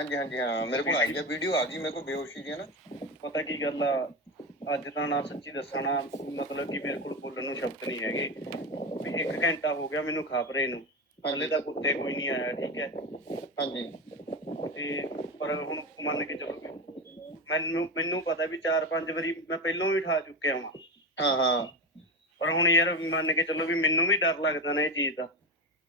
ਹਾਂਜੀ ਹਾਂਜੀ ਹਾਂ ਮੇਰੇ ਕੋਲ ਆਈ ਹੈ ਵੀਡੀਓ ਆ ਗਈ ਮੇਰੇ ਕੋਲ ਬੇਹੋਸ਼ੀ ਦੀ ਹੈ ਨਾ। ਪਤਾ ਕੀ ਗੱਲ ਆ ਅੱਜ ਤਾਂ ਨਾ ਸੱਚੀ ਦੱਸਣਾ ਮਤਲਬ ਕਿ ਮੇਰੇ ਕੋਲ ਬੋਲਣ ਨੂੰ ਸ਼ਬਦ ਨਹੀਂ ਹੈਗੇ। ਵੀ ਇੱਕ ਘੰਟਾ ਹੋ ਗਿਆ ਮੈਨੂੰ ਖਾਬਰੇ ਨੂੰ ਹਲੇ ਤਾਂ ਕੁੱਤੇ ਕੋਈ ਨਹੀਂ ਆਇਆ ਠੀਕ ਹੈ? ਹਾਂਜੀ। ਤੇ ਪਰ ਹੁਣ ਮੰਨ ਕੇ ਚੱਲੋ ਵੀ ਮੈਨੂੰ ਮੈਨੂੰ ਪਤਾ ਵੀ ਚਾਰ ਪੰਜ ਵਾਰੀ ਮੈਂ ਪਹਿਲਾਂ ਵੀ ਠਾ ਚੁੱਕਿਆ ਹਾਂ ਹਾਂ ਹਾਂ। ਪਰ ਹੁਣ ਯਾਰ ਮੰਨ ਕੇ ਚੱਲੋ ਵੀ ਮੈਨੂੰ ਵੀ ਡਰ ਲੱਗਦਾ ਨਾ ਇਹ ਚੀਜ਼ ਦਾ।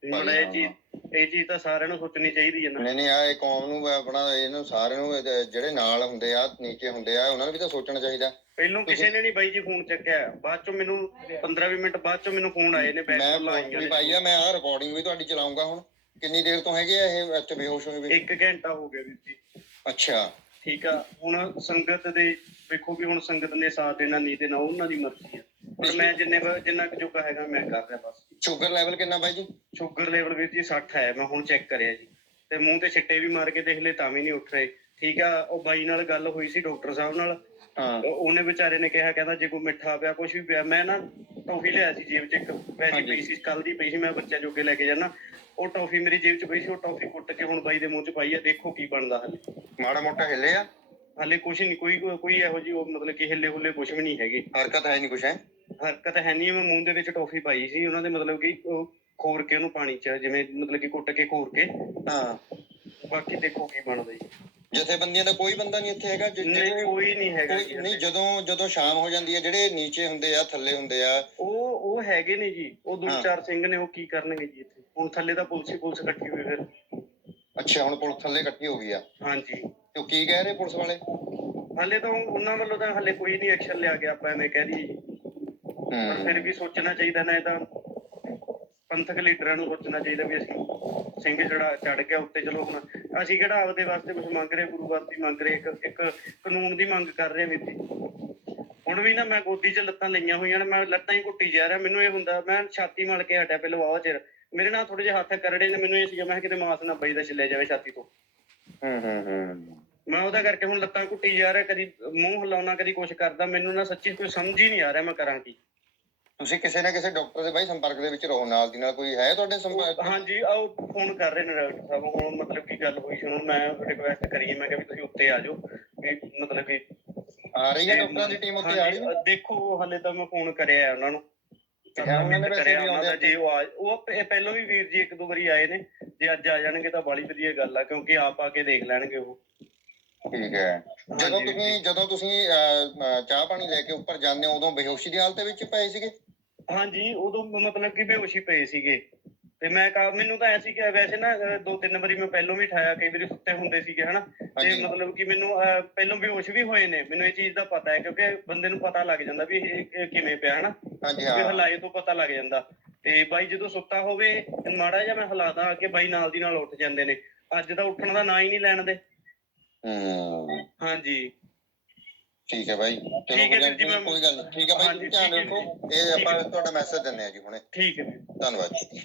ਹੁਣ ਇਹ ਚੀਜ਼ ਇਹ ਚੀਜ਼ ਤਾਂ ਸਾਰਿਆਂ ਨੂੰ ਸੋਚਣੀ ਚਾਹੀਦੀ ਹੈ ਨਾ। ਨਹੀਂ ਨਹੀਂ ਆ ਇਹ ਕੌਮ ਨੂੰ ਆਪਣਾ ਇਹਨੂੰ ਸਾਰਿਆਂ ਨੂੰ ਜਿਹੜੇ ਨਾਲ ਹੁੰਦੇ ਆ ਨੀਚੇ ਹੁੰਦੇ ਆ ਉਹਨਾਂ ਨੂੰ ਵੀ ਤਾਂ ਸੋਚਣਾ ਚਾਹੀਦਾ। ਪਹਿਲੋਂ ਕਿਸੇ ਨੇ ਨਹੀਂ ਬਾਈ ਜੀ ਫੋਨ ਚੱਕਿਆ। ਬਾਅਦ ਚੋਂ ਮੈਨੂੰ 15 20 ਮਿੰਟ ਬਾਅਦ ਚੋਂ ਮੈਨੂੰ ਫੋਨ ਆਏ ਨੇ ਬੈਕ ਮੈਂ ਕੋਲ ਆਈਆਂ ਪਾਈ ਆ ਮੈਂ ਆ ਰਿਕਾਰਡਿੰਗ ਵੀ ਤੁਹਾਡੀ ਚਲਾਉਂਗਾ ਹੁਣ। ਕਿੰਨੀ ਦੇਰ ਤੋਂ ਹੈਗੇ ਆ ਇਹ ਇੱਥੇ ਬੇਹੋਸ਼ ਹੋਏ ਵੀ ਇੱਕ ਘੰਟਾ ਹੋ ਗਿਆ ਵੀਰ ਜੀ। ਅੱਛਾ। ਠੀਕ ਆ ਹੁਣ ਸੰਗਤ ਦੇ ਵੇਖੋ ਵੀ ਹੁਣ ਸੰਗਤ ਨੇ ਸਾਥ ਦੇਣਾ ਨਹੀਂ ਦੇਣਾ ਉਹਨਾਂ ਦੀ ਮਰਜ਼ੀ ਆ। ਪਰ ਮੈਂ ਜਿੰਨੇ ਜਿੰਨਾ ਕੁ ਜੋਗਾ ਹੈਗਾ ਮੈਂ ਕਰ ਰਿਹਾ ਬਸ। ਸ਼ੂਗਰ ਲੈਵਲ ਕਿੰਨਾ ਬਾਈ ਜੀ? ਸ਼ੂਗਰ ਲੈਵਲ ਵੀਰ ਜੀ 60 ਹੈ ਮੈਂ ਹੁਣ ਚੈੱਕ ਕਰਿਆ ਜੀ। ਤੇ ਮੂੰਹ ਤੇ ਛਿੱਟੇ ਵੀ ਮਾਰ ਕੇ ਦੇਖ ਲਏ ਤਾਂ ਵੀ ਨਹੀਂ ਉੱਠ ਰਹੇ। ਠੀਕ ਆ ਉਹ ਬਾਈ ਨਾਲ ਗੱਲ ਹੋਈ ਸੀ ਡਾਕਟਰ ਸਾਹਿਬ ਨਾਲ। ਹਾਂ। ਉਹ- ਉਹਨੇ ਵਿਚਾਰੇ ਨੇ ਕਿਹਾ ਕਹਿੰਦਾ ਜੇ ਕੋਈ ਮਿੱਠਾ ਪਿਆ ਕੁਝ ਵੀ ਪਿਆ ਮੈਂ ਨਾ ਟੌਫੀ ਲਿਆ ਸੀ ਜੇਬ 'ਚ ਇੱਕ ਵੈਸੀ। ਪਈ ਸੀ ਕੱਲ ਦੀ ਪਈ ਸੀ ਮੈਂ ਬੱਚਾ ਜੋਗੇ ਲੈ ਕੇ ਜਾਣਾ ਉਹ ਟੌਫੀ ਮੇਰੀ ਜੇਬ 'ਚ ਪਈ ਸੀ ਉਹ ਟੌਫੀ ਕੁੱਟ ਕੇ ਹੁਣ ਬਾਈ ਦੇ ਮੂੰਹ 'ਚ ਪਾਈ ਆ ਦੇਖੋ ਕੀ ਬਣਦਾ ਹਲੇ। ਮਾੜਾ ਮੋਟਾ ਹਿੱਲੇ ਆ? ਹਾਲੇ ਕੁਝ ਨਹੀਂ ਕੋਈ ਕੋਈ ਇਹੋ ਜਿਹੀ ਉਹ ਮਤਲਬ ਕਿ ਹਿੱਲੇ ਹੁੱਲੇ ਕੁਝ ਵੀ ਨਹੀਂ ਹੈਗੇ। ਹਰਕਤ ਹੈ ਨਹੀਂ ਕੁਛ ਹੈ? ਹਰਕਤ ਹੈ ਨਹੀਂ ਮੈਂ ਮੂੰਹ ਦੇ ਵਿੱਚ ਟੌਫੀ ਪਾਈ ਸੀ ਉਹਨਾਂ ਦੇ ਮਤਲਬ ਕਿ ਉਹ ਖੋਰ ਕੇ ਉਹਨੂੰ ਪਾਣੀ 'ਚ ਜਿਵੇਂ ਮਤਲਬ ਕਿ ਕੁੱਟ ਕੇ ਖੋਰ ਕੇ। ਹਾਂ। ਬਾਕੀ ਦੇਖੋ ਕੀ ਬਣਦਾ ਜੀ। ਜਥੇਬੰਦੀਆਂ ਦਾ ਕੋਈ ਬੰਦਾ ਨਹੀਂ ਇੱਥੇ ਹੈਗਾ ਜਿ- ਨਹੀਂ ਕੋਈ ਨਹੀਂ ਹੈਗਾ ਕੋਈ- ਜੀ ਨਹੀਂ। ਜਦੋਂ ਜਦੋਂ ਸ਼ਾਮ ਹੋ ਜਾਂਦੀ ਹੈ ਜਿਹੜੇ ਨੀਚੇ ਹੁੰਦੇ ਆ ਥੱਲੇ ਹੁੰਦੇ ਆ। ਉਹ ਉਹ ਹੈਗੇ ਨੇ ਜੀ। ਉਹ ਦੋ ਹਾਂ। ਚਾਰ ਸਿੰਘ ਨੇ ਉਹ ਕੀ ਕਰਨਗੇ ਜੀ ਇੱਥੇ? ਹੁਣ ਥੱਲੇ ਤਾਂ ਪੁਲਿਸ ਹੀ ਪੁਲਿਸ ਇਕੱਠੀ ਹੋਈ ਫਿਰ। ਅੱਛਾ ਹੁਣ ਪੁਲਿਸ ਥੱਲੇ ਇਕੱਠੀ ਹੋ ਗਈ ਆ। ਹਾਂਜੀ। ਤੇ ਉਹ ਕੀ ਕਹਿ ਰਹੇ ਪੁਲਿਸ ਵਾਲੇ? ਹਾਲੇ ਤਾਂ ਉਹ- ਉਹਨਾਂ ਵੱਲੋਂ ਤਾਂ ਹਾਲੇ ਕੋਈ ਨਹੀਂ ਐਕਸ਼ਨ ਲਿਆ ਗਿਆ ਆਪਾਂ ਐਵੇਂ ਕਹਿ ਦਈਏ ਜੀ। ਪਰ ਫਿਰ ਵੀ ਸੋਚਣਾ ਚਾਹੀਦਾ ਨਾ ਇਹ ਤਾਂ ਪੰਥਕ ਲੀਡਰਾਂ ਨੂੰ ਸੋਚਣਾ ਚਾਹੀਦਾ ਵੀ ਅਸੀਂ ਸਿੰਘ ਜਿਹੜਾ ਚੜ ਗਿਆ ਉੱਤੇ ਚਲੋ ਹੁਣ ਅਸੀਂ ਕਿਹੜਾ ਆਪਦੇ ਵਾਸਤੇ ਕੁਝ ਮੰਗ ਰਹੇ ਗੁਰੂ ਵਾਸਤੇ ਮੰਗ ਰਹੇ ਇੱਕ ਇੱਕ ਕਾਨੂੰਨ ਦੀ ਮੰਗ ਕਰ ਰਹੇ ਜੀ। ਹੁਣ ਵੀ ਨਾ ਮੈਂ ਗੋਦੀ 'ਚ ਲੱਤਾਂ ਲਈਆਂ ਹੋਈਆਂ ਨੇ ਮੈਂ ਲੱਤਾਂ ਹੀ ਘੁੱਟੀ ਜਾ ਰਿਹਾ ਮੈਨੂੰ ਇਹ ਹੁੰਦਾ ਮੈਂ ਛਾਤੀ ਮਲ ਕੇ ਹਟਿਆ ਪਹਿਲਾਂ ਵਾਹ ਚਿਰ। ਮੇਰੇ ਨਾਲ ਥੋੜੇ ਜਿਹੇ ਹੱਥ ਕਰੜੇ ਨੇ ਮੈਨੂੰ ਇਹ ਸੀਗਾ ਮੈਂ ਕਿਹਾ ਕਿਤੇ ਮਾਸ ਨਾ ਬਈ ਦਾ ਛਿੱਲਿਆ ਜਾਵੇ ਛਾਤੀ ਤੋਂ। ਹੂੰ ਹੂੰ ਹੂੰ। ਮੈਂ ਉਹਦਾ ਕਰਕੇ ਹੁਣ ਲੱਤਾਂ ਘੁੱਟੀ ਜਾ ਰਿਹਾ ਕਦੀ ਮੂੰਹ ਹਿਲਾਉਣਾ ਕਦੀ ਕੁਝ ਕਰਦਾ ਮੈਨੂੰ ਨਾ ਸੱਚੀ ਕੋਈ ਸਮਝ ਹੀ ਨਹੀਂ ਆ ਰਿਹਾ ਮੈਂ ਕਰਾਂ ਕੀ। ਤੁਸੀਂ ਕਿਸੇ ਨਾ ਕਿਸੇ ਡਾਕਟਰ ਦੇ ਬਾਈ ਸੰਪਰਕ ਦੇ ਵਿੱਚ ਰਹੋ ਨਾਲ ਦੀ ਨਾਲ ਕੋਈ ਹੈ ਤੁਹਾਡੇ ਸੰਪਰਕ ਹਾਂਜੀ ਆਓ ਫੋਨ ਕਰ ਰਹੇ ਨੇ ਡਾਕਟਰ ਸਾਹਿਬ ਹੁਣ ਮਤਲਬ ਕੀ ਗੱਲ ਹੋਈ ਸੀ ਉਹਨਾਂ ਮੈਂ ਰਿਕੁਐਸਟ ਕਰੀ ਮੈਂ ਕਿਹਾ ਵੀ ਤੁਸੀਂ ਉੱਤੇ ਆ ਜਾਓ ਵੀ ਮਤਲਬ ਕਿ ਆ ਰਹੀ ਹੈ ਡਾਕਟਰਾਂ ਦੀ ਟੀਮ ਉੱਤੇ ਆ ਰਹੀ ਹੈ? ਦੇਖੋ ਹਲੇ ਤਾਂ ਮੈਂ ਫੋਨ ਕਰਿਆ ਹੈ ਉਹਨਾਂ ਨੂੰ। ਕਿਹਾ ਉਹਨਾਂ ਨੇ ਵੈਸੇ ਕਰਿਆ ਵੀ ਉਹਨਾਂ ਦਾ ਆਉਂਦੇ ਜੇ ਉਹ ਆ ਉਹ ਪਹਿਲਾਂ ਵੀ ਵੀਰ ਜੀ ਇੱਕ ਦੋ ਵਾਰੀ ਆਏ ਨੇ ਜੇ ਅੱਜ ਆ ਜਾਣਗੇ ਤਾਂ ਬੜੀ ਵਧੀਆ ਗੱਲ ਆ ਕਿਉਂਕਿ ਆਪ ਆ ਕੇ ਦੇਖ ਲੈਣਗੇ ਉਹ। ਠੀਕ ਹੈ। ਜਦੋਂ। ਤੁਸੀਂ ਜਦੋਂ ਤੁਸੀਂ ਚਾਹ ਪਾਣੀ ਲੈ ਕੇ ਉੱਪਰ ਜਾਂਦੇ ਹੋ ਉਦੋਂ ਬੇਹੋਸ਼ੀ ਦੀ ਹਾਲਤ ਵਿੱਚ ਪਏ ਸੀਗੇ? ਹਾਂਜੀ ਉਦੋਂ ਮਤਲਬ ਕਿ ਬੇਹੋਸ਼ੀ ਪਏ ਸੀਗੇ। ਤੇ ਮੈਂ ਕਹਾ ਮੈਨੂੰ ਤਾਂ ਐਸੀ ਕਿ ਵੈਸੇ ਨਾ ਅਹ, ਦੋ ਤਿੰਨ ਵਾਰੀ ਮੈਂ ਪਹਿਲਾਂ ਵੀ ਠਾਇਆ ਕਈ ਵਾਰੀ ਸੁੱਤੇ ਹੁੰਦੇ ਸੀਗੇ ਹਨਾ। ਤੇ ਹਾਂਜੀ। ਮਤਲਬ ਕਿ ਮੈਨੂੰ ਅਹ, ਪਹਿਲਾਂ ਬੇਹੋਸ਼ ਵੀ ਹੋਏ ਨੇ। ਮੈਨੂੰ ਇਹ ਚੀਜ਼ ਦਾ ਪਤਾ ਹੈ ਕਿਉਂਕਿ ਬੰਦੇ ਨੂੰ ਪਤਾ ਲੱਗ ਜਾਂਦਾ ਵੀ ਇਹ ਇਹ ਕਿਵੇਂ ਪਿਆ ਹਨਾ। ਹਾਂਜੀ ਵੀ ਹਾਂ। ਹਲਾਏ ਤੋਂ ਪਤਾ ਲੱਗ ਜਾਂਦਾ। ਤੇ ਬਾਈ ਜਦੋਂ ਸੁੱਤਾ ਹੋਵੇ ਮਾੜਾ ਜਿਹਾ ਮੈਂ ਹਿਲਾਦਾ ਆ ਕੇ ਬਾਈ ਨਾਲ ਦੀ ਨਾਲ ਉੱਠ ਜਾਂਦੇ ਨੇ। ਅੱਜ ਤਾਂ ਉੱਠਣ ਦਾ ਨਾਂ ਹੀ ਨਹੀਂ ਲੈਣ ਦੇ। ਹੂੰ। ਹਾਂਜੀ। ਠੀਕ ਹੈ ਬਾਈ ਚਲੋ ਠੀਕ ਹੈ ਵੀਰ ਜੀ, ਮੈਂ- ਕੋਈ ਗੱਲ ਨਹੀਂ ਠੀਕ ਹੈ ਬਾਈ ਹਾਂਜੀ, ਧਿਆਨ ਠੀਕ ਹੈ ਰੱਖੋ। ਇਹ ਆਪਾਂ। ਤੁਹਾਡਾ ਮੈਸੇਜ ਦਿੰਦੇ ਆ ਜੀ ਹੁਣੇ ਠੀਕ ਹੈ ਵੀਰ। ਧੰਨਵਾਦ ਜੀ